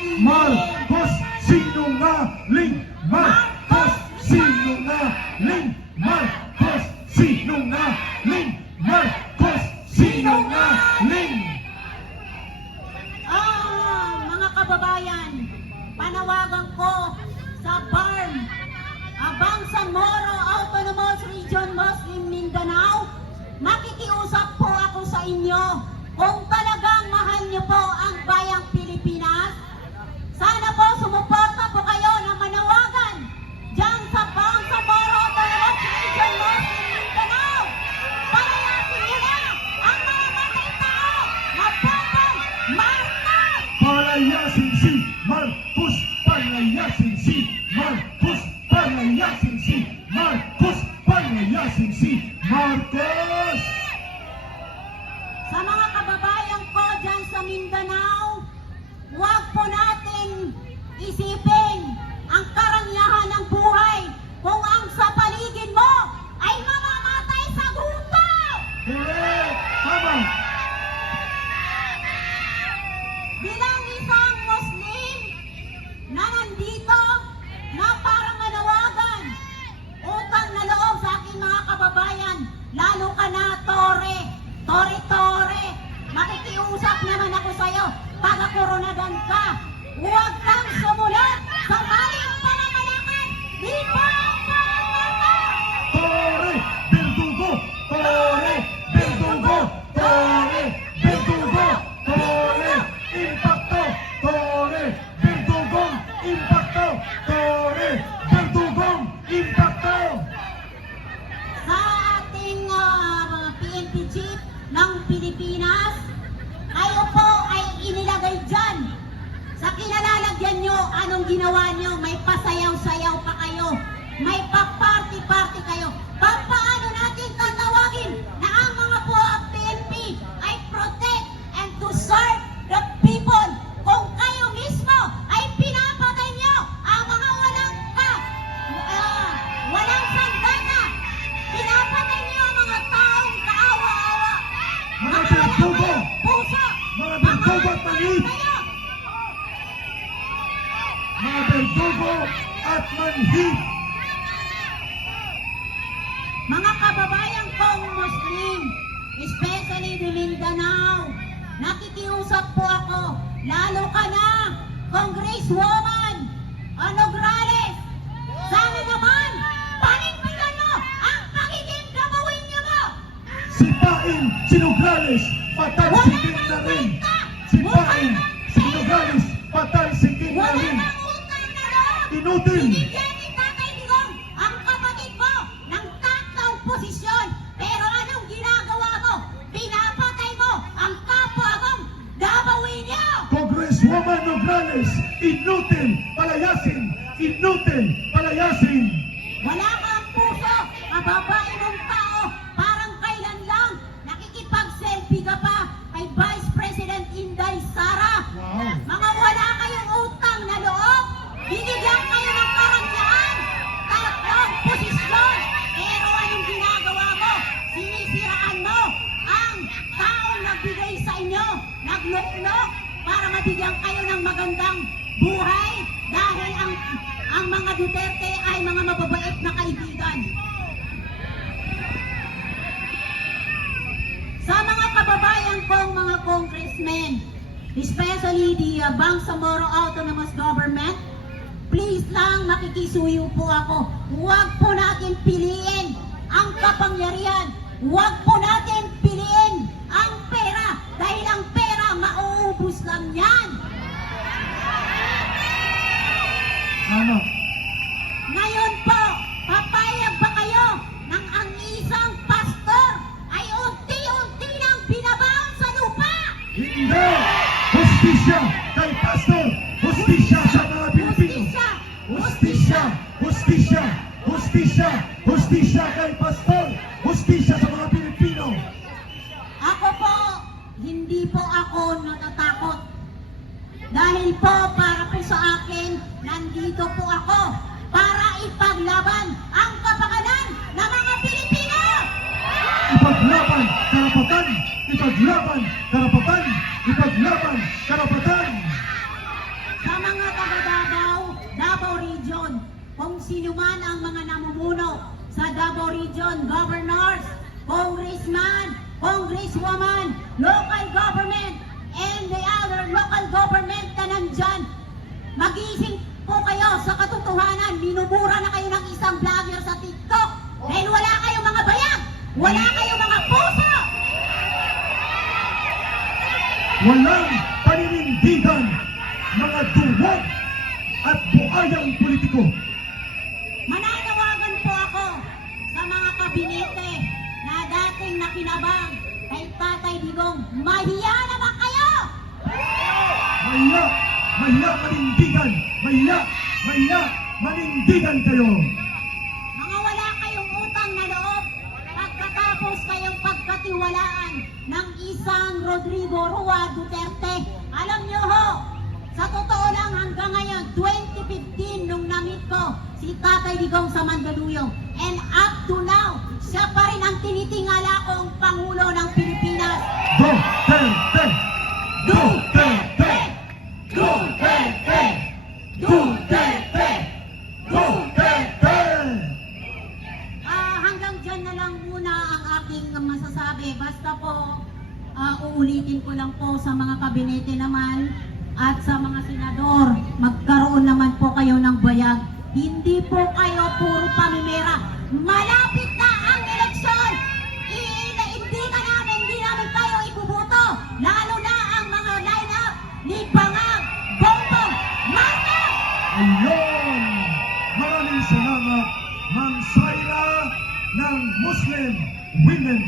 Marcos sinungaling! Marcos sinungaling! Marcos sinungaling! Marcos sinungaling! Ah, mga kababayan, panawagan ko sa BARM, Abang Moro Autonomous Region Muslim Mindanao, makikiusap po ako sa inyo kung talagang mahal niyo po ang bayang Marcos! Palayasin si Marcos! Palayasin si Marcos! Sa mga kababayan ko dyan sa Mindanao, huwag po natin isipin corona nyo, anong ginawa nyo? May pasayaw-sayaw pa kayo. May pa-party-party kayo. Pa- paano natin tatawagin na ang mga po ang PNP ay protect and to serve the people kung kayo mismo ay pinapatay nyo ang mga walang ka, ah, walang sandata. Pinapatay niyo ang mga taong kaawa-awa. Mga walang puso. Mga berdugo at manhid! kayo. Mga berdugo at manhid! Mga kababayan kong Muslim, especially the Mindanao, nakikiusap po ako, lalo ka na, Congresswoman, Nograles, sana naman, panindigan mo ang pagiging gagawin niyo mo! Sipain Sinugrales! Patay Wala singin na rin! Sipain Sinugrales! Patay singin na Wala rin! Inutil! Binigyan ni Tatay Digong ang kapatid mo ng tatlong posisyon. Pero anong ginagawa mo? Pinapatay mo ang kapwa mong gagawin niyo! Congresswoman Nograles, inutil, palayasin, inutil, palayasin. Wala kang puso, mababae mabigyan kayo ng magandang buhay dahil ang ang mga Duterte ay mga mababait na kaibigan. Sa mga kababayan kong mga congressmen, especially the uh, Bangsamoro Autonomous Government, please lang makikisuyo po ako. Huwag po natin piliin ang kapangyarihan. Huwag po Hustisya! Hustisya kay Pastor! Hustisya sa mga Pilipino! Ako po, hindi po ako natatakot. Dahil po, para po sa akin, nandito po ako para ipaglaban ang kapakanan ng mga Pilipino! Ipaglaban karapatan! Ipaglaban karapatan! Ipaglaban karapatan! Sa mga taga-Davao, Davao Region, governors, congressman, congresswoman, local government, and the other local government na nandyan. Magising po kayo sa katotohanan. Minubura na kayo ng isang vlogger sa TikTok. Dahil wala kayong mga bayag. Wala kayong mga puso. Walang paninindigan, mga duwag at buayang politiko. Dating nakinabang kay Tatay Digong. Mahiya naman kayo! Mahiya, mahiya manindigan, mahiya, mahiya manindigan kayo. Mga wala kayong utang na loob pagkatapos kayong pagkatiwalaan ng isang Rodrigo Rua Duterte. Alam niyo ho, sa totoo lang hanggang ngayon, 2015 nung namit ko si Tatay Digong sa Mandaluyong. And up to now, siya pa rin ang tinitingala kong Pangulo ng Pilipinas. Duterte! Duterte! Duterte! Duterte! Duterte! Ah, hanggang dyan na lang muna ang aking masasabi. Basta po, ah, uulitin ko lang po sa mga kabinete naman at sa mga senador, magkaroon naman po kayo ng bayag. Hindi po kayo puro pamimera. Malapit na ang eleksyon! Hindi ka namin, hindi namin kayo ibubuto. Lalo na ang mga line-up ni Bangag, Bongbong, Marcos! Ayun! Maraming salamat, Ma'am Saira ng Muslim Women.